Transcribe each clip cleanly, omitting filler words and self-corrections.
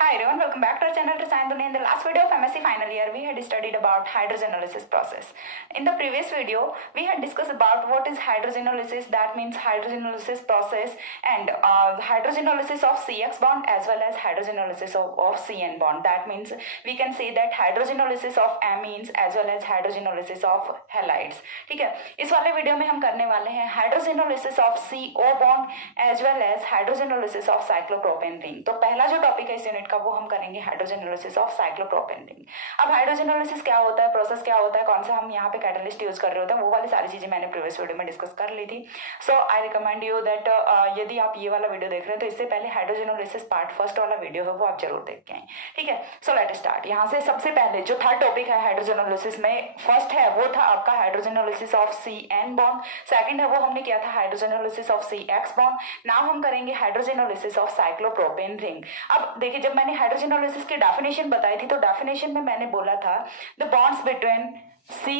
Hi everyone, welcome back to our channel Rasayan Dunia. In the last video of MSc final year, we had studied about hydrogenolysis process. In the previous video, we had discussed about what is hydrogenolysis, that means hydrogenolysis process, and hydrogenolysis of CX bond as well as hydrogenolysis of CN bond. That means we can say that hydrogenolysis of amines as well as hydrogenolysis of halides. ठीक है, इस वाले video में हम करने वाले हैं hydrogenolysis of CO bond as well as hydrogenolysis of cyclopropane ring. तो पहला जो टॉपिक है इस यूनिट का वो हम करेंगे हाइड्रोजेनोलिसिस ऑफ साइक्लोप्रोपेन रिंग। अब हाइड्रोजेनोलिसिस क्या होता है, प्रोसेस क्या होता है, कौन सा हम यहाँ पे कैटलिस्ट यूज कर रहे होते हैं, वो वाली सारी चीजें मैंने प्रीवियस वीडियो में डिस्कस कर ली थी। सो आई रिकमेंड यू दैट यदि आप ये वाला वीडियो देख रहे हैं तो इससे पहले हाइड्रोजेनोलिसिस पार्ट फर्स्ट वाला वीडियो है वो आप जरूर देख के आए। ठीक है, सो लेट स्टार्ट। यहाँ से सबसे पहले जो थर्ड टॉपिक है हाइड्रोजेनोलिसिस में, फर्स्ट है वो था आपका हाइड्रोजेनोलिसिस ऑफ CN बॉन्ड, सेकंड है वो हमने किया था hydrogenolysis of CX bond. Now हम करेंगे हाइड्रोजेनोलिसिस ऑफ साइक्लोप्रोपेन रिंग। अब देखिए, जब मैंने हाइड्रोजेनोलिसिस की डेफिनेशन बताई थी तो डेफिनेशन में मैंने बोला था the bonds between C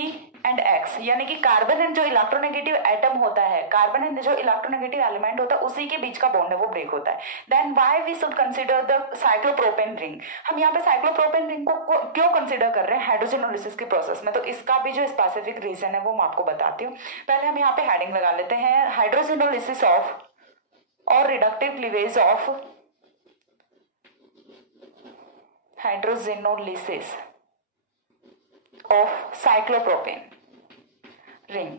and X, यानी कि कार्बन एंड जो इलेक्ट्रोनेगेटिव एटम होता है, कार्बन एंड जो इलेक्ट्रोनेगेटिव एलिमेंट होता है उसी के बीच का बॉन्ड है वो ब्रेक होता है। Then why we should consider the cyclopropane ring. हम यहाँ पे साइक्लोप्रोपेन रिंग को क्यों कंसीडर कर रहे हैं हाइड्रोजेनोलिसिस के प्रोसेस में, तो इसका भी जो स्पेसिफिक रीजन है वो मैं आपको बताती हूँ। पहले हम यहाँ पे हेडिंग लगा लेते हैं, हाइड्रोजेनोलिसिस ऑफ और reductive cleavage of hydrogenolysis of cyclopropane ring.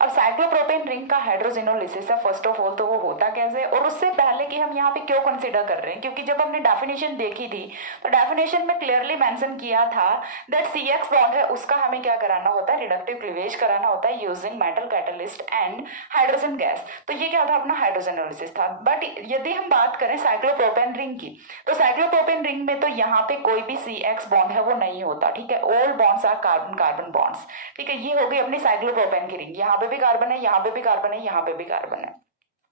अब साइक्लोप्रोपेन रिंग का हाइड्रोजेनोलिसिस है फर्स्ट ऑफ ऑल, तो वो होता कैसे, और उससे पहले कि हम यहाँ पे क्यों कंसीडर कर रहे हैं, क्योंकि जब हमने डेफिनेशन देखी थी तो डेफिनेशन में क्लियरली मेंशन किया था दैट CX बॉन्ड है उसका हमें क्या कराना होता है, रिडक्टिव क्लीवेज कराना होता है using metal catalyst and hydrogen gas. तो ये क्या था, अपना हाइड्रोजेनोलिसिस था। बट यदि हम बात करें साइक्लोप्रोपेन रिंग की, तो साइक्लोप्रोपेन रिंग में तो यहाँ पे कोई भी CX बॉन्ड है वो नहीं होता। ठीक है, all bonds are carbon carbon bonds. ठीक है, ये हो गई अपनी साइक्लोप्रोपेन की रिंग। यहाँ पे भी कार्बन है, यहाँ पे भी कार्बन है, यहाँ पे भी कार्बन है।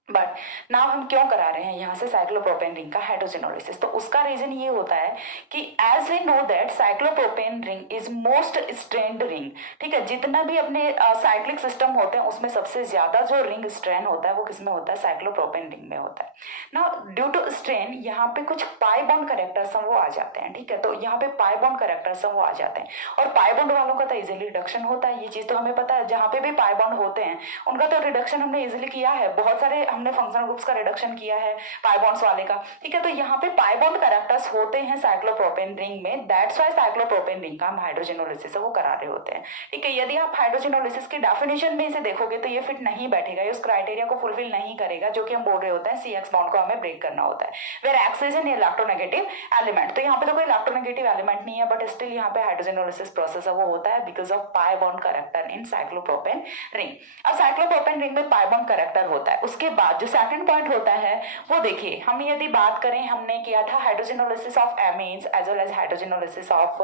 बट नाउ हम क्यों करा रहे हैं यहाँ से साइक्लोप्रोपेन रिंग का हाइड्रोजेनोलिसिस, तो उसका रीजन ये होता है कि as we know that cyclopropane ring is most strained ring. ठीक है, जितना भी अपने साइक्लिक सिस्टम होते हैं उसमें सबसे ज्यादा जो रिंग स्ट्रेन होता है वो किसमें होता है, साइक्लोप्रोपेन रिंग में होता है। नाउ ड्यू टू स्ट्रेन यहाँ पे कुछ पाई बॉन्ड कैरेक्टर्स वो आ जाते हैं। ठीक है, तो यहाँ पे पाई बॉन्ड कैरेक्टर्स वो आ जाते हैं, और पाई बॉन्ड वालों का तो इजिली रिडक्शन होता है, ये चीज तो हमें पता है। जहाँ पे भी पाई बॉन्ड होते हैं उनका तो रिडक्शन हमने इजिली किया है, बहुत सारे हमने फंक्शनल ग्रुप्स का रिडक्शन किया है पाई बॉन्ड्स वाले का। ठीक है, तो यहाँ पे पाई बॉन्ड कैरेक्टर्स होते हैं साइक्लोप्रोपेन रिंग में, दैट्स व्हाई साइक्लोप्रोपेन रिंग का हम हाइड्रोजेनोलिसिस वो करा रहे होते हैं। ठीक है, यदि आप हाइड्रोजेनोलिसिस की डेफिनेशन में इसे देखोगे तो ये फिट नहीं बैठेगा, ये उस क्राइटेरिया को फुलफिल नहीं करेगा जो कि हम बोल रहे होते हैं CX बॉन्ड को हमें ब्रेक करना होता है, where X is an electronegative element. तो यहाँ पे तो कोई इलेक्ट्रोनेगेटिव एलिमेंट नहीं है, बट स्टिल यहाँ पे हाइड्रोजेनोलिसिस प्रोसेस वो होता है because of pi bond character in cyclopropane ring. अब साइक्लोप्रोपेन रिंग में पाई बॉन्ड कैरेक्टर होता है। उसके बाद जो सेकंड पॉइंट होता है वो देखिए, हम यदि बात करें, हमने किया था hydrogenolysis of amines as well as hydrogenolysis of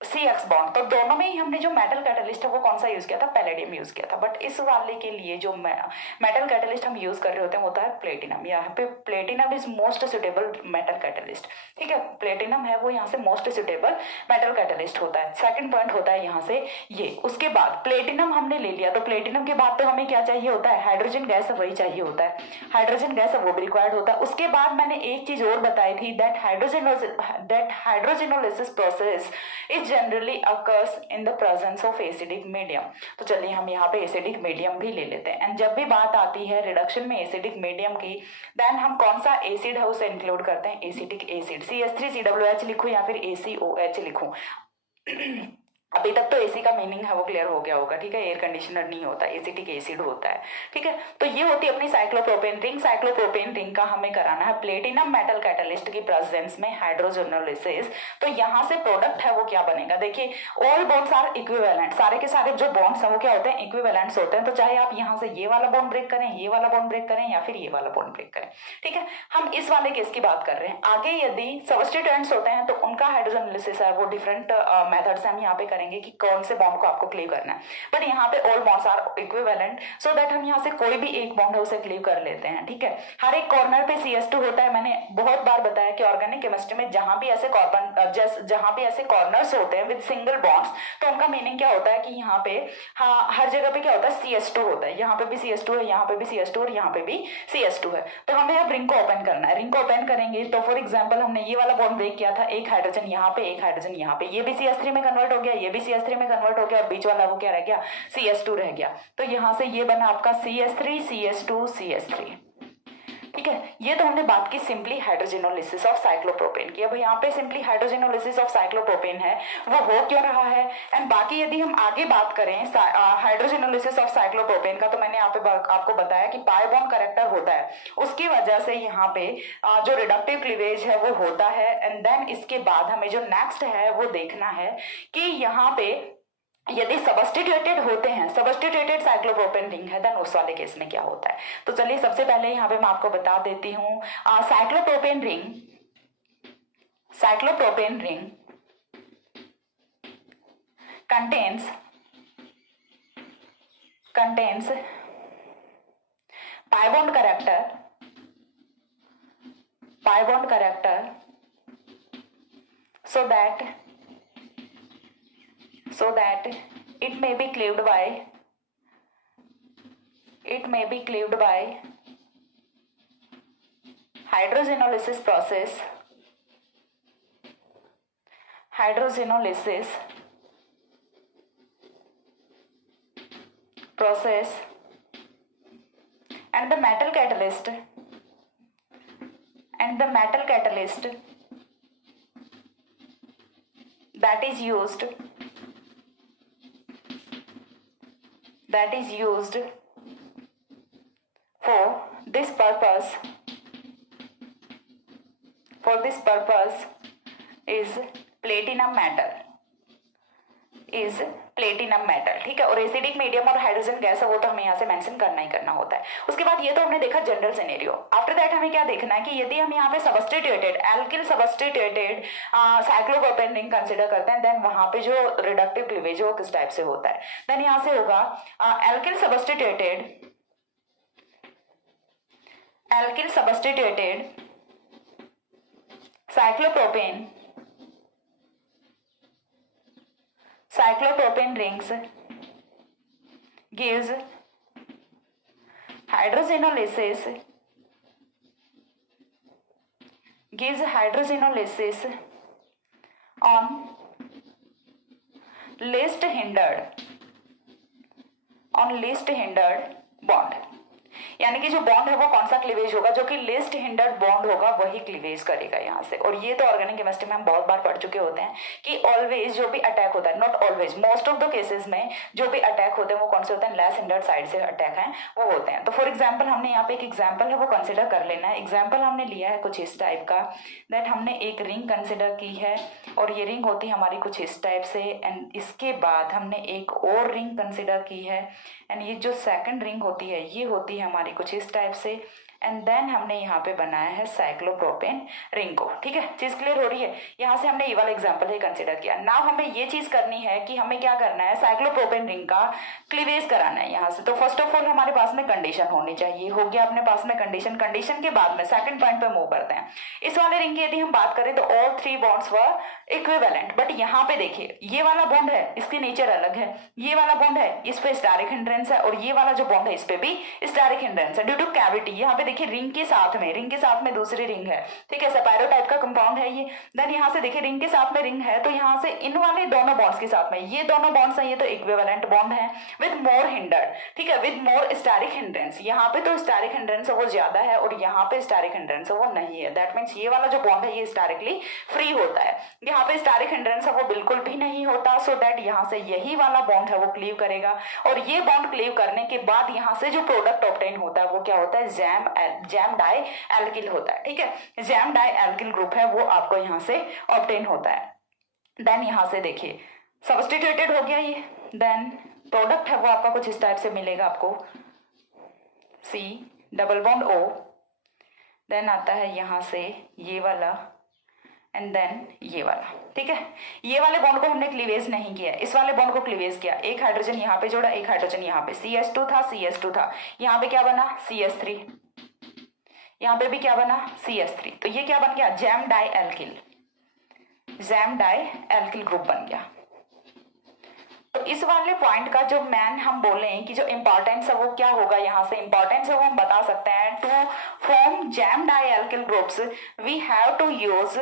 CX bond, तो दोनों में ही हमने जो मेटल कैटलिस्ट है वो कौन सा यूज किया था, पैलेडियम यूज किया था। बट इस वाले के लिए जो मेटल कैटलिस्ट हम यूज कर रहे होते हैं वो होता है प्लेटिनम। यहाँ पे platinum is most suitable metal catalyst. ठीक है, प्लेटिनम है वो यहाँ से मोस्ट सुटेबल मेटल कैटलिस्ट होता है। सेकंड पॉइंट होता है यहाँ से ये। उसके बाद प्लेटिनम हमने ले लिया, तो प्लेटिनम के बाद तो हमें क्या चाहिए होता है, हाइड्रोजन गैस वही चाहिए होता है, हाइड्रोजन गैस वो भी रिक्वायर्ड होता है। उसके बाद मैंने एक चीज और बताई थी that hydrogenolysis process is generally occurs in the presence of acidic medium। तो चलिए हम यहाँ पे एसिडिक मीडियम भी ले लेते हैं। एंड जब भी बात आती है रिडक्शन में एसिडिक मीडियम की, देन हम कौन सा एसिड है उसे इंक्लूड करते हैं, एसिटिक एसिड। CH3COOH लिखूं या फिर ACOH लिखूं। अभी तक तो एसी का मीनिंग है वो क्लियर हो गया होगा। ठीक है, एयर कंडीशनर नहीं होता, एसिटिक एसिड होता है। ठीक है, तो ये होती है अपनी साइक्लोप्रोपेन रिंग। साइक्लोप्रोपेन रिंग का हमें कराना है प्लेटिनम मेटल कैटलिस्ट की प्रेजेंस में हाइड्रोजेनोलिसिस। तो यहाँ से प्रोडक्ट है वो क्या बनेगा, देखिए ऑल बॉन्ड्स आर इक्विवेलेंट, सारे के सारे जो बॉन्ड्स हैं वो क्या होते हैं, इक्विवेलेंट्स होते हैं। तो चाहे आप यहाँ से ये वाला बॉन्ड ब्रेक करें, ये वाला बॉन्ड ब्रेक करें या फिर ये वाला बॉन्ड ब्रेक करें। ठीक है, हम इस वाले केस की बात कर रहे हैं। आगे यदि सब्स्टिट्यूएंट्स होते हैं तो उनका हाइड्रोजेनोलिसिस है वो डिफरेंट मेथड से हम यहाँ पे करेंगे कि कौन से बॉन्ड को आपको क्लीव करना है, बट यहाँ पे all bonds are equivalent, so that हम यहाँ से कोई भी एक बॉन्ड है उसे क्लीव कर लेते हैं, ठीक है। हर एक कॉर्नर पे CS2 होता है। मैंने बहुत बार बताया कि ऑर्गेनिक केमिस्ट्री में जहां भी ऐसे कॉर्नर्स होते हैं विद सिंगल बॉन्ड्स, तो उनका मीनिंग क्या होता है कि यहाँ पे हाँ हर जगह पे क्या होता है CS2 होता है, यहाँ पे भी CS2 है, यहाँ पे भी CS2 और यहाँ पे भी CS2 है। तो हमें अब रिंग को ओपन करना है। रिंग को ओपन करेंगे तो फॉर एग्जांपल हमने ये वाला बॉन्ड ब्रेक किया था, एक हाइड्रोजन यहाँ पे, एक हाइड्रोजन यहाँ पे, ये भी CS3 में कन्वर्ट हो गया, ये भी CS3 में कन्वर्ट हो गया, और बीच वाला वो क्या रह गया, CS2 रह गया। तो यहाँ से ये बना आपका CS3 CS2 CS3, ठीक है। ये तो हमने बात की सिंपली हाइड्रोजिनोलिसिस ऑफ साइक्लोप्रोपेन की। अब यहाँ पे सिंपली हाइड्रोजिनोलिसिस ऑफ साइक्लोप्रोपेन है, वो हो क्यों रहा है, एंड बाकी यदि हम आगे बात करें हाइड्रोजिनोलिसिस ऑफ साइक्लोप्रोपेन का, तो मैंने यहाँ पे आपको बताया कि पाई बॉन्ड कैरेक्टर होता है, उसकी वजह से यहाँ पे जो रिडक्टिव क्लीवेज है वो होता है। एंड देन इसके बाद हमें जो नेक्स्ट है वो देखना है कि यहाँ पे यदि सबस्टिट्यूटेड होते हैं, सबस्टिट्यूटेड साइक्लोप्रोपेन रिंग है, देन उस वाले केस में क्या होता है। तो चलिए सबसे पहले यहाँ पे मैं आपको बता देती हूँ, cyclopropane ring contains pi bond character so that it may be cleaved by hydrogenolysis process and the metal catalyst that is used for this purpose is platinum metal, ठीक है। और एसिडिक मीडियम और हाइड्रोजन गैस है वो तो हमें यहाँ से मेंशन करना ही करना होता है। उसके बाद ये तो हमने देखा जनरल सिनेरियो। आफ्टर दैट हमें क्या देखना है कि यदि हम यहाँ पे alkyl substituted cyclopropane ring consider करते हैं, देन वहां पे जो रिडक्टिव क्लीवेज वो किस टाइप से होता है। देन यहाँ से होगा alkyl substituted cyclopropane rings gives hydrogenolysis on least hindered bond, यानी कि जो बॉन्ड है वो कौन सा क्लीवेज होगा, जो कि लिस्ट हिंडर्ड बॉन्ड होगा वही क्लीवेज करेगा यहाँ से। और ये तो ऑर्गेनिक केमिस्ट्री में हम बहुत बार पढ़ चुके होते हैं कि ऑलवेज जो भी अटैक होता है, not always, most of the cases में जो भी अटैक होते हैं वो कौन से होते हैं, लेस हिंडर्ड साइड से अटैक है वो होते हैं। तो फॉर एग्जाम्पल हमने यहाँ पे एक एग्जाम्पल है वो कंसिडर कर लेना है। एग्जाम्पल हमने लिया है कुछ इस टाइप का, दैट हमने एक रिंग कंसिडर की है और ये रिंग होती है हमारी कुछ इस टाइप से, एंड इसके बाद हमने एक और रिंग कंसिडर की है, एंड ये जो सेकंड रिंग होती है ये होती है हमारी कुछ इस टाइप से, एंड देन हमने यहाँ पे बनाया है साइक्लोप्रोपेन रिंग को, ठीक है। चीज क्लियर हो रही है। यहाँ से हमने ये वाला एग्जांपल ही कंसिडर किया। नाउ हमें ये चीज करनी है कि हमें क्या करना है, साइक्लोप्रोपेन रिंग का क्लीवेज कराना है यहाँ से। तो फर्स्ट ऑफ ऑल हमारे पास में कंडीशन होनी चाहिए, हो गया अपने पास में कंडीशन के बाद में सेकंड पॉइंट पे मूव करते हैं। इस वाले रिंग की यदि हम बात करें तो all 3 bonds were equivalent, but यहाँ पे देखिए ये वाला बॉन्ड है इसकी नेचर अलग है, ये वाला बॉन्ड है इस पे स्टेरिक हिंड्रेंस है, और ये वाला जो बॉन्ड है इस पे भी स्टेरिक हिंड्रेंस है ड्यू टू कैविटी। यहाँ पे देखिए रिंग के साथ में दूसरी रिंग है, ठीक है, सेपायरो टाइप का कंपाउंड है ये। देन यहाँ से देखिए रिंग के साथ में रिंग है, तो यहाँ से इन वाले दोनों बॉन्ड्स के साथ में ये दोनों बॉन्ड्स हैं, ये तो इक्विवेलेंट बॉन्ड है विद मोर हिंडर्ड, ठीक है, विद मोर स्टेरिक हिंड्रेंस। यहाँ पे तो स्टेरिक हिंड्रेंस वो ज्यादा है और यहाँ पे स्टेरिक हिंड्रेंस वो नहीं है। दैट मीन्स ये वाला जो बॉन्ड है ये स्टेरिकली फ्री होता है, यहाँ पे स्टेरिक हिंड्रेंस वो बिल्कुल भी नहीं होता। सो दैट यहाँ से यही वाला बॉन्ड है वो क्लीव करेगा, और ये बॉन्ड क्लीव करने के बाद यहाँ से जो प्रोडक्ट ऑब्टेन होता है वो क्या होता है, जैम डाई एल्किल होता है, ठीक है। जैम डाई एल्किल ग्रुप है वो आपको यहाँ से ऑब्टेन होता है। देन यहाँ से देखिए सब्स्टिट्यूटेड हो गया ये, देन प्रोडक्ट है वो आपका कुछ इस टाइप से मिलेगा आपको, C double bond O, then आता है यहाँ से ये वाला एंड देन ये वाला, ठीक है। ये वाले बॉन्ड को हमने क्लीवेज नहीं किया, इस वाले बॉन्ड को क्लीवेज किया। एक हाइड्रोजन यहाँ पे जोड़ा, एक हाइड्रोजन यहाँ पे, CH2 था, CH2 था, यहाँ पे क्या बना CH3, यहाँ पे भी क्या बना CH3। तो ये क्या बन गया, gem dialkyl, gem dialkyl group बन गया। तो इस वाले पॉइंट का जो मैन हम बोले कि जो इंपॉर्टेंस है वो क्या होगा, यहाँ से इंपॉर्टेंस है वो हम बता सकते हैं। To form gem dialkyl groups we have to use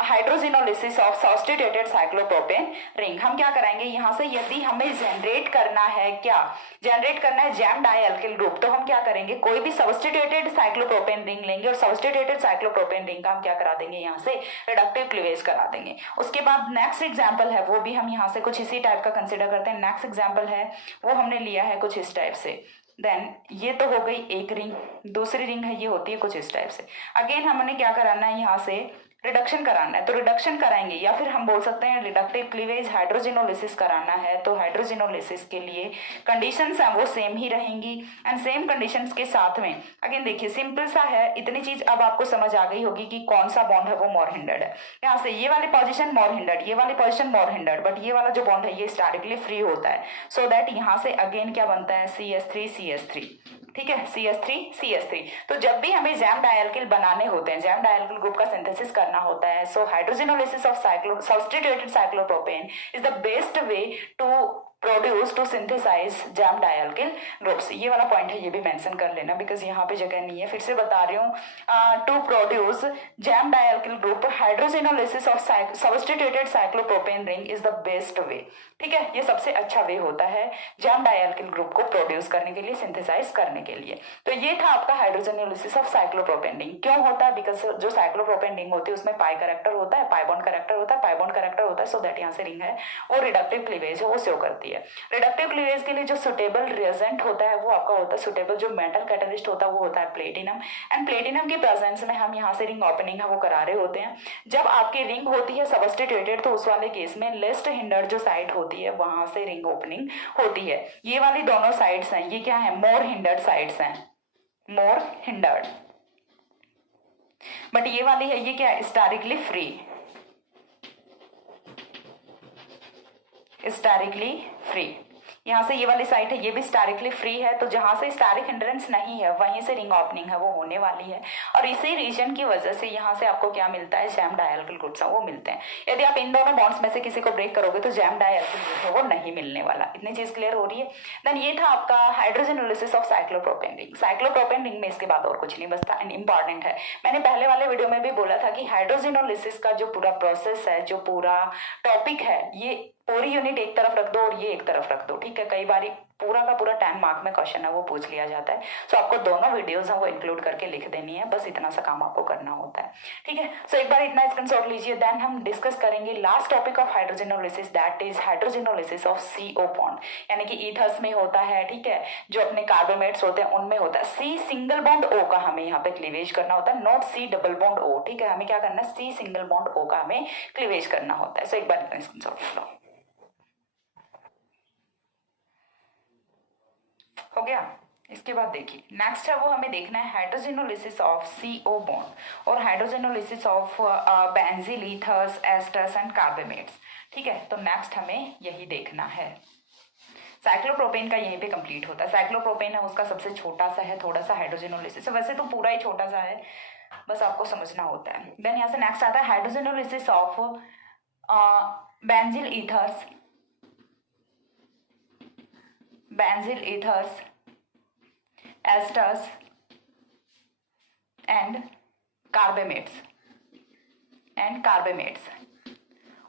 hydrogenolysis of substituted cyclopropane ring. हम क्या कराएंगे यहाँ से, यदि हमें जनरेट करना है, क्या जनरेट करना है जैम डाई एल्किल ग्रुप, तो हम क्या करेंगे, कोई भी सब्स्टिट्यूटेड साइक्लोप्रोपेन रिंग लेंगे और सब्स्टिट्यूटेड साइक्लोप्रोपेन रिंग का हम क्या करा देंगे, यहाँ से रिडक्टिव क्लीवेज करा देंगे। उसके बाद नेक्स्ट एग्जाम्पल है वो भी हम यहाँ से कुछ इसी टाइप का कंसिडर करते हैं। नेक्स्ट एग्जाम्पल है वो हमने लिया है कुछ इस टाइप से। देन ये तो हो गई एक रिंग, दूसरी रिंग है ये होती है कुछ इस टाइप से। अगेन हमने क्या कराना है, यहाँ से रिडक्शन कराना है, तो रिडक्शन कराएंगे, या फिर हम बोल सकते हैं रिडक्टिव क्लीवेज हाइड्रोजिनोलिसिस कराना है। तो हाइड्रोजिनोलिसिस के लिए कंडीशंस हैं वो सेम ही रहेंगी, एंड सेम कंडीशंस के साथ में अगेन देखिए सिंपल सा है, इतनी चीज अब आपको समझ आ गई होगी कि कौन सा बॉन्ड है वो मोर हिंडर्ड है। यहाँ से ये वाली पोजिशन मोर हिंडर्ड, ये वाली पोजिशन मोर हिंडर्ड, बट ये वाला जो बॉन्ड है ये स्टैटिकली फ्री होता है, सो दैट यहाँ से अगेन क्या बनता है CH3 CH3, ठीक है, CH3 CH3। तो जब भी हमें जैम डायल्किल बनाने होते हैं, जैम डायल्किल ग्रुप का सिंथेसिस करना होता है, so hydrogenolysis of substituted cyclopropane is the best way to produce to synthesize gem dialkyl groups. ये वाला पॉइंट है, ये भी मेंशन कर लेना बिकॉज यहाँ पे जगह नहीं है, फिर से बता रही हूँ। To produce gem dialkyl group hydrogenolysis of substituted cyclopropane ring is the best way, ठीक है, ये सबसे अच्छा वे होता है जैम डायल्किल ग्रुप को प्रोड्यूस करने के लिए, सिंथेसाइज करने के लिए। तो ये था आपका हाइड्रोजिनोलिसिस ऑफ साइक्लोप्रोपेन रिंग। क्यों होता है, बिकॉज जो साइक्लोप्रोपेन रिंग होती है उसमें पाई कैरेक्टर होता है, पाई बॉन्ड कैरेक्टर होता है, पाई बॉन्ड कैरेक्टर होता है, सो दैट यहाँ से रिंग है वो रिडक्टिव क्लीवेज है वो शो करती है। रिडक्टिव क्लीवेज के लिए जो सुटेबल रिएजेंट होता है वो आपका होता है, सुटेबल जो मेटल कैटलिस्ट होता है वो होता है प्लेटिनम, एंड प्लेटिनम के प्रेजेंस में हम यहाँ से रिंग ओपनिंग है वो करा रहे होते हैं। जब आपकी रिंग होती है सबस्टिट्यूटेड, तो उस वाले केस में लेस्ट हिंडर्ड जो साइड होती है वहां से रिंग ओपनिंग होती है। ये वाली दोनों साइड्स हैं, ये क्या है, मोर हिंडर्ड साइड्स हैं, मोर हिंडर्ड, बट ये वाली है ये क्या है, स्टैटिकली फ्री, स्टैटिकली फ्री। यहाँ से ये वाली साइड है ये भी स्टैटिकली फ्री है, तो जहां से स्टैटिक हिंड्रेंस नहीं है वहीं से रिंग ओपनिंग है वो होने वाली है, और इसी रीजन की वजह से यहाँ से आपको क्या मिलता है, जैम डायल्किल ग्रुप्स वो मिलते हैं। यदि आप इन दोनों बॉन्ड्स में से किसी को ब्रेक करोगे तो जैम डायल्किल ग्रुप है वो नहीं मिलने वाला। इतनी चीज क्लियर हो रही है। देन ये था आपका hydrogenolysis of cyclopropane ring. Cyclopropane ring में इसके बाद और कुछ नहीं बचता, एंड इंपॉर्टेंट है, मैंने पहले वाले वीडियो में भी बोला था कि हाइड्रोजिनोलिसिस का जो पूरा प्रोसेस है, जो पूरा टॉपिक है, ये पूरी यूनिट एक तरफ रख दो और ये एक तरफ रख दो, ठीक है। कई बार पूरा का पूरा 10 मार्क में क्वेश्चन है वो पूछ लिया जाता है, सो आपको दोनों वीडियोस हैं वो इंक्लूड करके लिख देनी है, बस इतना सा काम आपको करना होता है, ठीक है। सो एक बार इतना स्क्रीनशॉट लीजिए। देन हम डिस्कस करेंगे last topic of hydrogenolysis, that is hydrogenolysis of CO bond, यानी कि ईथर्स में होता है, ठीक है, जो अपने कार्बोमेट्स होते हैं उनमें होता है। C सिंगल बॉन्ड O का हमें यहाँ पे क्लीवेज करना होता है, not C double bond O, ठीक है। हमें क्या करना है, C सिंगल बॉन्ड O का हमें क्लीवेज करना होता है। सो एक बार इतना स्क्रीनशॉट लो, हो गया। इसके बाद देखिए नेक्स्ट है वो हमें देखना है हाइड्रोजिनोलिसिस ऑफ CO बॉन्ड और hydrogenolysis of benzyl ethers esters and carbamates, ठीक है। तो नेक्स्ट हमें यही देखना है। साइक्लोप्रोपेन का यहीं पे कंप्लीट होता है। साइक्लोप्रोपेन है उसका सबसे छोटा सा है थोड़ा सा हाइड्रोजिनोलिसिस, वैसे तो पूरा ही छोटा सा है, बस आपको समझना होता है। देन यहाँ से नेक्स्ट आता है hydrogenolysis of benzyl ethers, benzyl ethers esters and carbamates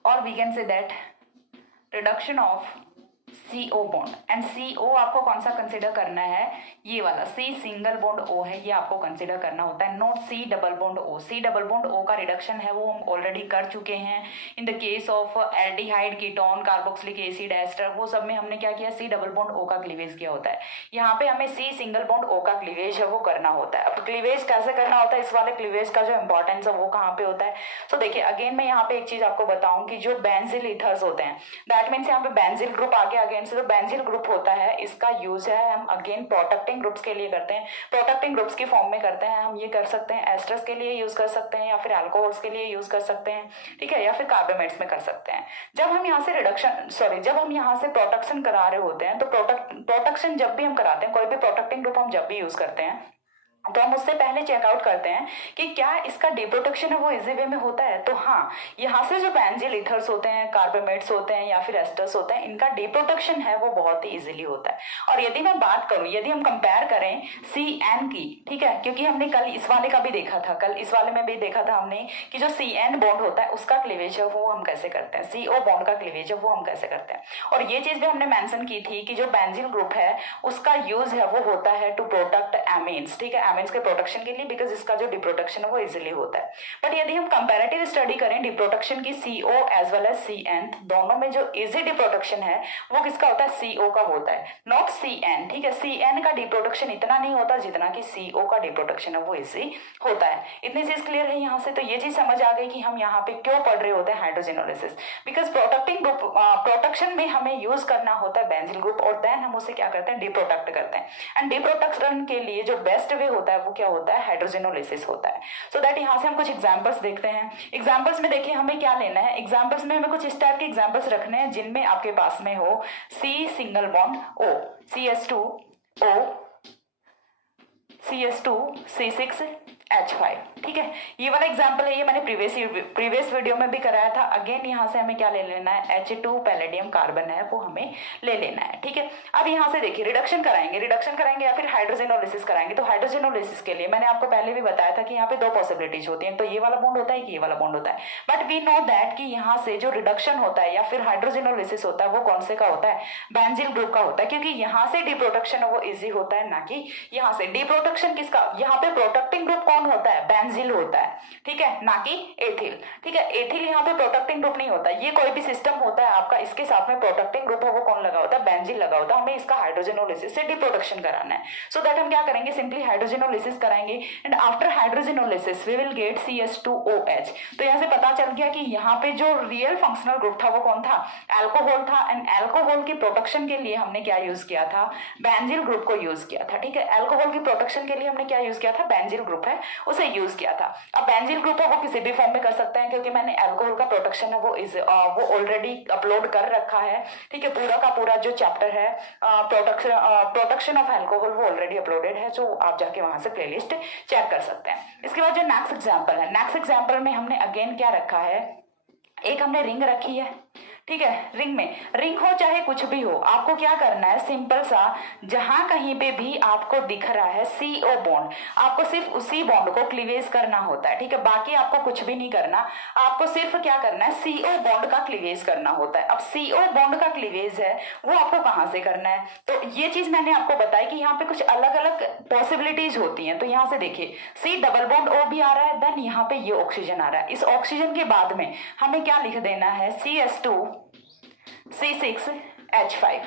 or we can say that reduction of CO bond, and CO आपको कौन सा कंसिडर करना है, ये वाला C सिंगल बॉन्ड O है ये आपको कंसिडर करना होता है, not C double bond O। C double bond O का रिडक्शन है वो हम ऑलरेडी कर चुके हैं in the case of aldehyde, ketone, carboxylic acid, ester, वो सब में हमने क्या किया, C डबल बॉन्ड O का क्लीवेज किया होता है। यहाँ पे हमें C सिंगल बॉन्ड O का क्लीवेज है वो करना होता है। अब क्लीवेज कैसे करना होता है, इस वाले क्लीवेज का जो इंपॉर्टेंस है वो कहाँ पे होता है। तो देखिए अगेन मैं यहाँ पे एक चीज आपको बताऊं कि जो बेंजील ईथर्स होते हैं, दैट मीन्स यहाँ पे बेंजील ग्रुप आ गया, अगेन से, तो बेंजील ग्रुप होता है, इसका यूज है हम अगेन प्रोटेक्टिंग ग्रुप्स के लिए करते हैं, प्रोटेक्टिंग ग्रुप्स की फॉर्म में करते हैं। हम ये कर सकते हैं एस्टर्स के लिए यूज कर सकते हैं, या फिर अल्कोहल्स के लिए यूज कर सकते हैं, ठीक है, या फिर कार्बामेट्स में कर सकते हैं। जब हम यहाँ से जब हम यहाँ से प्रोटेक्शन करा रहे होते हैं, तो प्रोटेक्शन जब भी हम कराते हैं, कोई भी प्रोटेक्टिंग ग्रुप हम जब भी यूज करते हैं, तो हम उससे पहले चेकआउट करते हैं कि क्या इसका डिप्रोटेक्शन है वो इजी वे में होता है। तो हाँ, यहाँ से जो बेंजील ईथर्स होते हैं, कार्बामेट्स होते हैं, या फिर एस्टर्स होते हैं, इनका डिप्रोटेक्शन है वो बहुत ही इजीली होता है। और यदि मैं बात करूं, यदि हम कंपेयर करें CN की, ठीक है, क्योंकि हमने कल इस वाले का भी देखा था, कल इस वाले में भी देखा था हमने कि जो CN बॉन्ड होता है उसका क्लीवेज है वो हम कैसे करते हैं, CO बॉन्ड का क्लीवेज है वो हम कैसे करते हैं। और ये चीज भी हमने मेंशन की थी कि जो बेंजील ग्रुप है उसका यूज है वो होता है टू प्रोटेक्ट एमीन्स, ठीक है, एमीन्स के प्रोटेक्शन के लिए, बिकॉज इसका जो डिप्रोटेक्शन है वो इजीली होता है। बट यदि हम कंपैरेटिव स्टडी करें डिप्रोटेक्शन की CO as well as CN, दोनों में जो इजी डिप्रोटेक्शन है वो किसका होता है, CO का होता है, नॉट CN, ठीक है। CN का डिप्रोटेक्शन इतना नहीं होता जितना कि CO का डिप्रोटेक्शन है वो इजी होता है। इतनी चीज क्लियर है यहाँ से। तो ये चीज समझ आ गई कि हम यहाँ पे क्यों पढ़ रहे होते हैं हाइड्रोजिनोलिसिस, बिकॉज प्रोटेक्टिंग ग्रुप प्रोटेक्शन में हमें यूज करना होता है बेंजील ग्रुप, और देन हम उसे क्या करते हैं, डिप्रोटेक्ट करते हैं। एंड डिप्रोटेक्शन के लिए जो बेस्ट वे होता है वो क्या होता है, हाइड्रोजिनोलिसिस होता है। सो दैट यहाँ से हम कुछ एग्जांपल्स देखते हैं। एग्जांपल्स में देखिए हमें क्या लेना है, एग्जांपल्स में हमें कुछ इस टाइप के एग्जांपल्स रखने हैं जिनमें आपके पास में हो C single bond O, CS2O, CS2 C6H5, ठीक है। ये वाला एग्जांपल है, ये मैंने प्रीवियस वीडियो में भी कराया था। अगेन यहाँ से हमें क्या ले लेना है, H2 पैलेडियम कार्बन है वो हमें ले लेना है, ठीक है। अब यहाँ से देखिए रिडक्शन कराएंगे या फिर हाइड्रोजिनोलिसिस कराएंगे। तो हाइड्रोजिनोलिसिस के लिए मैंने आपको पहले भी बताया था कि यहाँ पे दो पॉसिबिलिटीज होती है, तो ये वाला बॉन्ड होता है कि ये वाला बॉन्ड होता है। बट वी नो दैट कि यहाँ से जो रिडक्शन होता है या फिर हाइड्रोजिनोलिसिस होता है वो कौन से का होता है, बेंजील ग्रुप का होता है, क्योंकि यहाँ से डिप्रोटेक्शन वो इजी होता है, ना कि यहाँ से। डिप्रोटेक्शन किसका, यहाँ पे प्रोटेक्टिंग ग्रुप कौन होता है, बेंजील होता है, ठीक है, ना कि एथिल, ठीक है। एथिल यहाँ पे प्रोटेक्टिंग ग्रुप नहीं होता। ये कोई भी सिस्टम होता है आपका, इसके साथ में प्रोटेक्टिंग ग्रुप है वो कौन लगा होता है, बेंजील लगा होता है। हमें इसका हाइड्रोजिनोलिसिस से डिप्रोटेक्शन कराना है। सो दैट हम क्या करेंगे, सिंपली हाइड्रोजिनोलिसिस कराएंगे, and after hydrogenolysis we will get CS2OH। तो यहाँ से पता चल गया कि यहाँ पे जो रियल फंक्शनल ग्रुप था वो कौन था, अल्कोहल था। एंड अल्कोहल की प्रोटेक्शन के लिए हमने क्या यूज किया था, बेंजील ग्रुप को यूज किया था, ठीक है। अल्कोहल की प्रोटेक्शन के लिए हमने क्या यूज किया था, बेंजील ग्रुप है उसे यूज किया था। अब बेंजील ग्रुप है वो किसी भी फॉर्म में कर सकते हैं, क्योंकि मैंने अल्कोहल का प्रोटेक्शन है वो ऑलरेडी अपलोड कर रखा है, ठीक है। पूरा का पूरा जो चैप्टर है प्रोटेक्शन ऑफ अल्कोहल वो ऑलरेडी अपलोडेड है, जो आप जाके वहां से प्लेलिस्ट चेक कर सकते हैं। इसके बाद जो नेक्स्ट एग्जांपल है, नेक्स्ट एग्जांपल में हमने अगेन क्या रखा है, एक हमने रिंग रखी है, ठीक है। रिंग हो चाहे कुछ भी हो, आपको क्या करना है, सिंपल सा, जहां कहीं पे भी आपको दिख रहा है CO बॉन्ड, आपको सिर्फ उसी बॉन्ड को क्लीवेज करना होता है, ठीक है। बाकी आपको कुछ भी नहीं करना, आपको सिर्फ क्या करना है, CO बॉन्ड का क्लीवेज करना होता है। अब CO बॉन्ड का क्लीवेज है वो आपको कहां से करना है, तो ये चीज मैंने आपको बताई कि यहाँ पे कुछ अलग अलग पॉसिबिलिटीज होती हैं। तो यहाँ से देखिए C डबल बॉन्ड O भी आ रहा है, देन यहाँ पे ये ऑक्सीजन आ रहा है। इस ऑक्सीजन के बाद में हमें क्या लिख देना है, CS2 C6H5,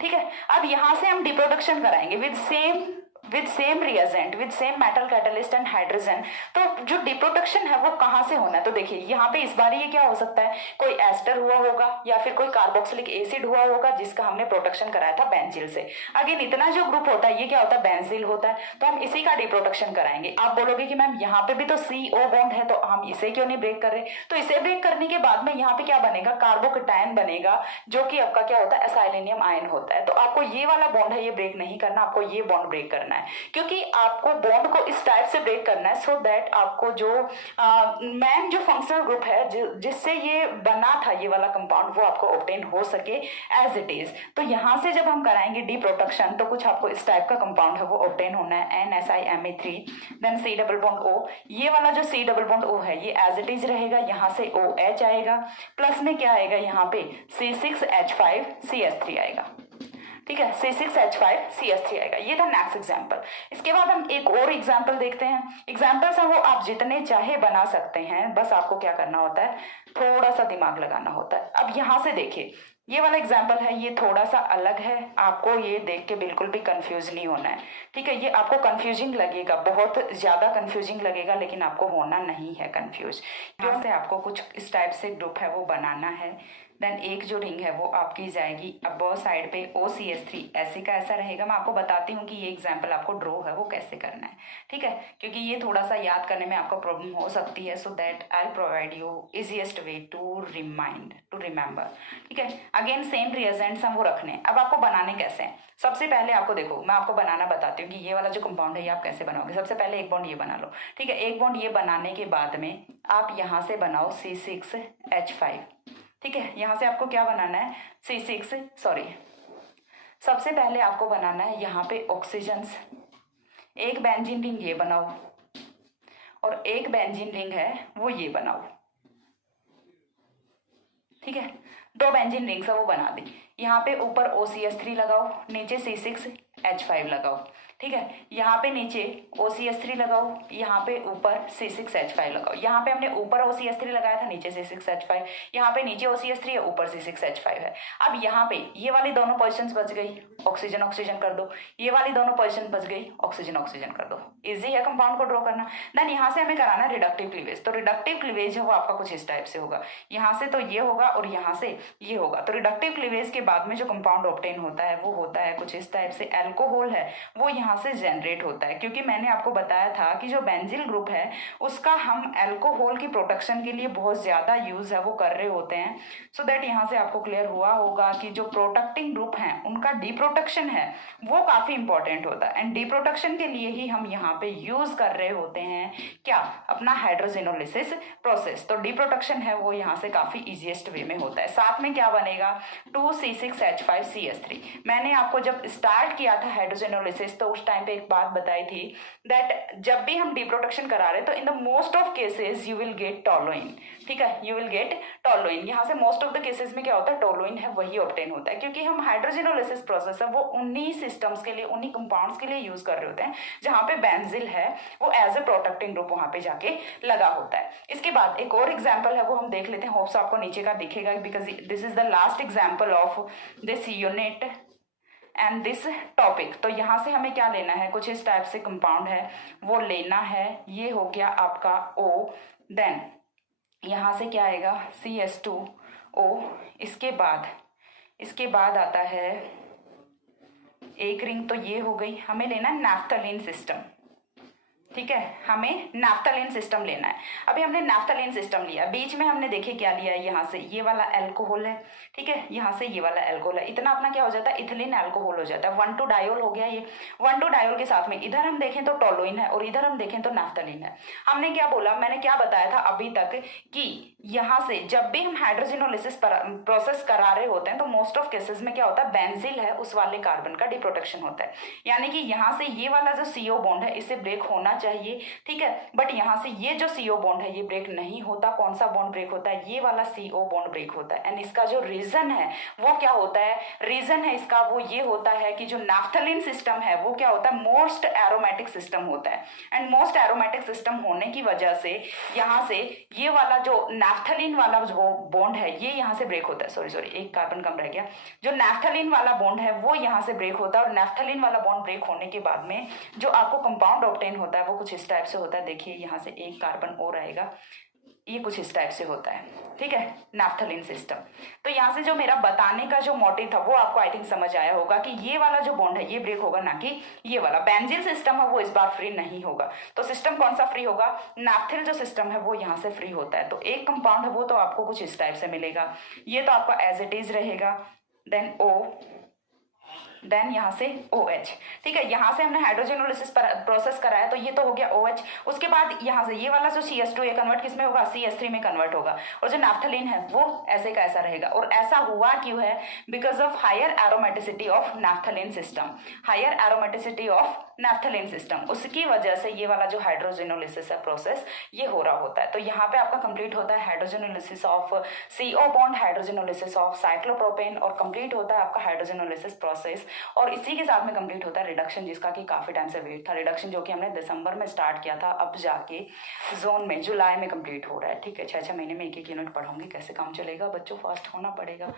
ठीक है। अब यहां से हम डिप्रोडक्शन कराएंगे with same reagent, with same metal catalyst and hydrogen. तो जो डिप्रोडक्शन है वो कहां से होना है, तो देखिए यहाँ पे इस बार ये क्या हो सकता है, कोई एस्टर हुआ होगा या फिर कोई कार्बोक्सिलिक एसिड हुआ होगा जिसका हमने प्रोटेक्शन कराया था बेंजील से। अगेन इतना जो ग्रुप होता है ये क्या होता है, बेंजील होता है, तो हम इसी का डिप्रोडक्शन कराएंगे। आप बोलोगे कि मैम यहाँ पे भी तो CO बॉन्ड है, तो हम इसे क्यों नहीं ब्रेक कर रहे, तो इसे ब्रेक करने के बाद में यहाँ पे क्या बनेगा, कार्बोकटायन बनेगा, जो कि आपका क्या होता है, एसाइलेनियम आयन होता है। तो आपको ये वाला बॉन्ड है ये ब्रेक नहीं करना, आपको ये बॉन्ड ब्रेक करना है, क्योंकि आपको बॉन्ड को इस टाइप से ब्रेक करना है सो दैट आपको जो मेन जो फंक्शनल ग्रुप है जिससे ये बना था ये वाला कंपाउंड वो आपको ऑब्टेन हो सके एज इट इज। तो यहाँ से जब हम कराएंगे डी प्रोटेक्शन तो कुछ आपको इस टाइप का कंपाउंड है वो ऑब्टेन होना है, NSiMe3, then C double bond O। ये वाला जो C डबल बॉन्ड O है ये एज इट इज रहेगा, यहाँ से OH आएगा, प्लस में क्या आएगा यहाँ पे C6H5CS3 आएगा, ठीक है। C6H5CS3 आएगा। ये था नेक्स्ट एग्जांपल। इसके बाद हम एक और एग्जांपल देखते हैं। एग्जांपल्स हैं वो आप जितने चाहे बना सकते हैं, बस आपको क्या करना होता है, थोड़ा सा दिमाग लगाना होता है। अब यहाँ से देखिए ये वाला एग्जाम्पल है, ये थोड़ा सा अलग है, आपको ये देख के बिल्कुल भी कंफ्यूज नहीं होना है, ठीक है। ये आपको कंफ्यूजिंग लगेगा, बहुत ज्यादा कंफ्यूजिंग लगेगा, लेकिन आपको होना नहीं है कंफ्यूज। यहाँ से आपको कुछ इस टाइप से ग्रुप है वो बनाना है, देन एक जो रिंग है वो आपकी जाएगी अबव साइड पे OCH3 ऐसे का ऐसा रहेगा। मैं आपको बताती हूँ कि ये एग्जाम्पल आपको ड्रॉ है वो कैसे करना है, ठीक है, क्योंकि ये थोड़ा सा याद करने में आपको प्रॉब्लम हो सकती है। So that I provide you easiest way to remember, ठीक है। अगेन सेम रिएजेंट्स हम वो रखने हैं। अब आपको बनाने कैसे हैं, सबसे पहले आपको देखो मैं आपको बनाना बताती हूँ कि ये वाला जो कंपाउंड है ये आप कैसे बनाओगे। सबसे पहले एक बॉन्ड ये बना लो, ठीक है। एक बॉन्ड ये बनाने के बाद में आप यहाँ से बनाओ C6H5, ठीक है। यहाँ से आपको क्या बनाना है, सबसे पहले आपको बनाना है यहाँ पे ऑक्सीजन्स। एक बेंजीन रिंग ये बनाओ और एक बेंजीन रिंग है वो ये बनाओ, ठीक है। दो बेंजीन रिंग्स है वो बना दी। यहाँ पे ऊपर OCH3 लगाओ, नीचे C6H5 लगाओ, ठीक है। यहाँ पे नीचे OCH3 लगाओ, यहाँ पे ऊपर C6H5 लगाओ। यहाँ पे हमने ऊपर OCH3 लगाया था, नीचे C6H5, यहाँ पे नीचे OCH3 है, ऊपर C6H5 है। अब यहाँ पे ये वाली दोनों पोजिशन बच गई, ऑक्सीजन ऑक्सीजन कर दो। ये वाली दोनों पोजिशन बच गई, ऑक्सीजन ऑक्सीजन कर दो। इजी है कंपाउंड को ड्रॉ करना। देन यहाँ से हमें कराना है रिडक्टिव क्लीवेज। तो रिडक्टिव क्लीवेज है वो आपका कुछ इस टाइप से होगा, यहाँ से तो ये होगा और यहाँ से ये होगा। तो रिडक्टिव क्लीवेज के बाद में जो कंपाउंड ऑब्टेन होता है वो होता है कुछ इस टाइप से। एल्कोहल है वो यहाँ से जनरेट होता है, क्योंकि मैंने आपको बताया था कि जो बेंजिल ग्रुप है उसका हम एल्कोहल की प्रोटेक्शन के लिए बहुत ज्यादा यूज है वो कर रहे होते हैं। सो दैट यहाँ से आपको क्लियर हुआ होगा कि जो प्रोटेक्टिंग ग्रुप है उनका डीप्रोटेक्शन है वो काफी इंपॉर्टेंट होता है। एंड डीप्रोटेक्शन के लिए ही हम यहाँ पे यूज कर रहे होते हैं क्या, अपना हाइड्रोजेनोलिसिस प्रोसेस। तो डीप्रोटेक्शन है वो यहाँ से काफी इजीएस्ट वे में होता है। साथ में क्या बनेगा, 2C6H5CH3। मैंने आपको जब स्टार्ट किया था हाइड्रोजेनोलिसिस तो उस टाइम पे एक बात बताई थी दैट जब भी हम डीप्रोटेक्शन करा रहे तो in the most of cases you will get toluene, ठीक है, यू विल गेट टोलुइन। यहाँ से मोस्ट ऑफ द केसेस में क्या होता है, टोलुइन है वही ऑब्टेन होता है, क्योंकि हम हाइड्रोजेनोलिसिस प्रोसेस है वो उन्हीं सिस्टम्स के लिए, उन्हीं कंपाउंड्स के लिए यूज कर रहे होते हैं जहाँ पे बेंजिल है वो एज ए प्रोटेक्टिंग ग्रुप वहां पे जाके लगा होता है। इसके बाद एक और एग्जाम्पल है वो हम देख लेते हैं। होप्स आपको नीचे का दिखेगा because this is the last example of this unit and this topic. तो यहाँ से हमें क्या लेना है, कुछ इस टाइप से कंपाउंड है वो लेना है। ये हो गया आपका O, देन यहाँ से क्या आएगा CH2O। इसके बाद आता है एक रिंग, तो ये हो गई। हमें लेना है नैफ्थलीन सिस्टम, ठीक है, हमें नैफ्थलीन सिस्टम लेना है। अभी हमने नैफ्थलीन सिस्टम लिया, बीच में हमने देखे क्या लिया है, यहाँ से ये वाला एल्कोहल है, ठीक है, यहाँ से ये वाला एल्कोहल है। इतना अपना क्या हो जाता है, इथिलीन एल्कोहल हो जाता है। 1,2-डायोल हो गया ये। 1,2-डायोल के साथ में इधर हम देखें तो टोलुइन है और इधर हम देखें तो नैफ्थलीन है। हमने क्या बोला, मैंने क्या बताया था अभी तक कि यहाँ से जब भी हम हाइड्रोजेनोलिसिस प्रोसेस करा रहे होते हैं तो मोस्ट ऑफ केसेस में क्या होता है, बेंजिल है उस वाले कार्बन का डिप्रोटेक्शन होता है। यानी कि यहाँ से ये वाला जो CO बॉन्ड है इसे ब्रेक होना चाहिए, ठीक है, बट यहाँ से ये जो CO बॉन्ड है ये ब्रेक नहीं होता। कौन सा बॉन्ड ब्रेक होता है, ये वाला CO बॉन्ड ब्रेक होता है। एंड इसका जो रीजन है वो क्या होता है, रीजन है इसका वो ये होता है कि जो नैफ्थलीन सिस्टम है वो क्या होता है, मोस्ट एरोमेटिक सिस्टम होता है। एंड मोस्ट एरोमेटिक सिस्टम होने की वजह से यहाँ से ये वाला जो नैफ्थलीन वाला जो बॉन्ड है ये यहाँ से ब्रेक होता है। सॉरी एक कार्बन कम रह गया। जो नैफ्थलीन वाला बॉन्ड है वो यहाँ से ब्रेक होता है और नैफ्थलीन वाला बॉन्ड ब्रेक होने के बाद में जो आपको कंपाउंड ऑब्टेन होता है वो कुछ इस टाइप से होता है। देखिए यहाँ से एक कार्बन और आएगा, ये कुछ इस टाइप से होता है, ठीक है, नैफ्थलीन सिस्टम। तो यहाँ से जो मेरा बताने का जो मोटिव था वो आपको आई थिंक समझ आया होगा कि ये वाला जो बॉन्ड है ये ब्रेक होगा, ना कि ये वाला बेंजील सिस्टम है वो इस बार फ्री नहीं होगा। तो सिस्टम कौन सा फ्री होगा, नैफ्थिल जो सिस्टम है वो यहाँ से फ्री होता है। तो एक कंपाउंड है वो तो आपको कुछ इस टाइप से मिलेगा, ये तो आपका एज इट इज रहेगा। देन O, देन यहाँ से OH, ठीक है, यहाँ से हमने हाइड्रोजेनोलिसिस प्रोसेस कराया तो ये तो हो गया OH। उसके बाद यहाँ से ये वाला जो CH2 ये कन्वर्ट किस में होगा, CH3 में कन्वर्ट होगा और जो नैफ्थलीन है वो ऐसे का ऐसा रहेगा। और ऐसा हुआ क्यों है, because of higher aromaticity of naphthalene system, higher aromaticity of naphthalene system, उसकी वजह से ये वाला जो हाइड्रोजेनोलिसिस है प्रोसेस ये हो रहा होता है। तो यहाँ पे आपका कंप्लीट होता है hydrogenolysis of CO bond, hydrogenolysis of cyclopropane और कंप्लीट होता है आपका हाइड्रोजेनोलिसिस प्रोसेस और इसी के साथ में कंप्लीट होता है रिडक्शन, जिसका कि काफ़ी टाइम से वेट था। रिडक्शन जो कि हमने दिसंबर में स्टार्ट किया था, अब जाके जोन में जुलाई में कंप्लीट हो रहा है। ठीक है, 6-6 महीने में एक एक यूनिट पढ़ाऊंगी, कैसे काम चलेगा बच्चों, फास्ट होना पड़ेगा।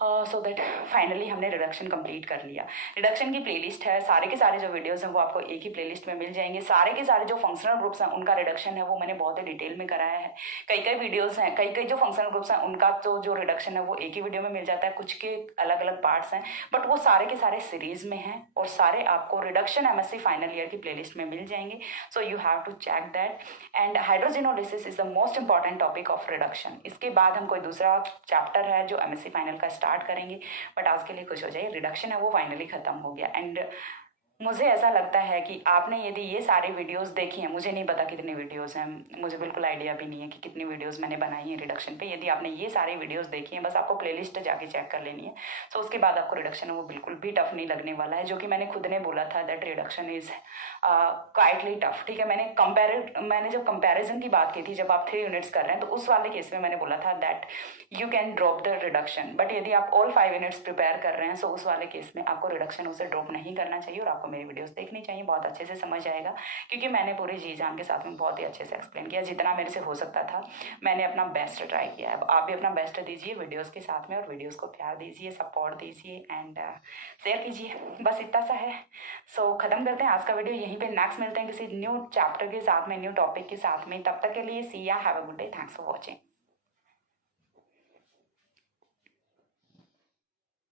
सो दैट फाइनली हमने रिडक्शन कंप्लीट कर लिया। रिडक्शन की प्लेलिस्ट है, सारे के सारे जो वीडियोस हैं वो आपको एक ही प्लेलिस्ट में मिल जाएंगे। सारे के सारे जो फंक्शनल ग्रुप्स हैं उनका रिडक्शन है वो मैंने बहुत ही डिटेल में कराया है। कई कई वीडियोस हैं, कई कई जो फंक्शनल ग्रुप्स हैं उनका तो जो रिडक्शन है वो एक ही वीडियो में मिल जाता है, कुछ के अलग अलग पार्ट्स हैं, बट वो सारे के सारे सीरीज में हैं और सारे आपको रिडक्शन एमएससी फाइनल ईयर की प्लेलिस्ट में मिल जाएंगे। So you have to check that. And hydrogenolysis is the most important topic of reduction. इसके बाद हम कोई दूसरा चैप्टर है जो एमएससी फाइनल का स्टार्ट करेंगे, बट आज के लिए कुछ हो जाए, रिडक्शन है वो फाइनली खत्म हो गया। एंड मुझे ऐसा लगता है कि आपने यदि ये सारे वीडियोस देखी हैं, मुझे नहीं पता कितनी वीडियोस हैं, मुझे बिल्कुल आइडिया भी नहीं है कि कितनी वीडियोस मैंने बनाई हैं रिडक्शन पे। यदि आपने ये सारे वीडियोस देखी हैं, बस आपको प्लेलिस्ट जाके चेक कर लेनी है। सो उसके बाद आपको रिडक्शन वो बिल्कुल भी टफ नहीं लगने वाला है, जो कि मैंने खुद ने बोला था that reduction is quietly tough. ठीक है, मैंने जब कंपेरिजन की बात की थी, जब आप 3 यूनिट्स कर रहे हैं, तो उस वाले केस में मैंने बोला था that you can drop the reduction, but यदि आप ऑल 5 यूनिट्स प्रिपेयर कर रहे हैं, सो उस वाले केस में आपको रिडक्शन उसे ड्रॉप नहीं करना चाहिए और आपको मेरी वीडियोस देखनी चाहिए, बहुत अच्छे से समझ आएगा, क्योंकि मैंने पूरे जी जान के साथ में बहुत ही अच्छे से एक्सप्लेन किया, जितना मेरे से हो सकता था मैंने अपना बेस्ट ट्राई किया है। अब आप भी अपना बेस्ट दीजिए वीडियोस के साथ में, और वीडियोस को प्यार दीजिए, सपोर्ट दीजिए एंड शेयर कीजिए, बस इतना सा है। सो खत्म करते हैं आज का वीडियो यहीं पे, नेक्स्ट मिलते हैं किसी न्यू चैप्टर के साथ में, न्यू टॉपिक के साथ में। तब तक के लिए सी या, have a good day, thanks for watching.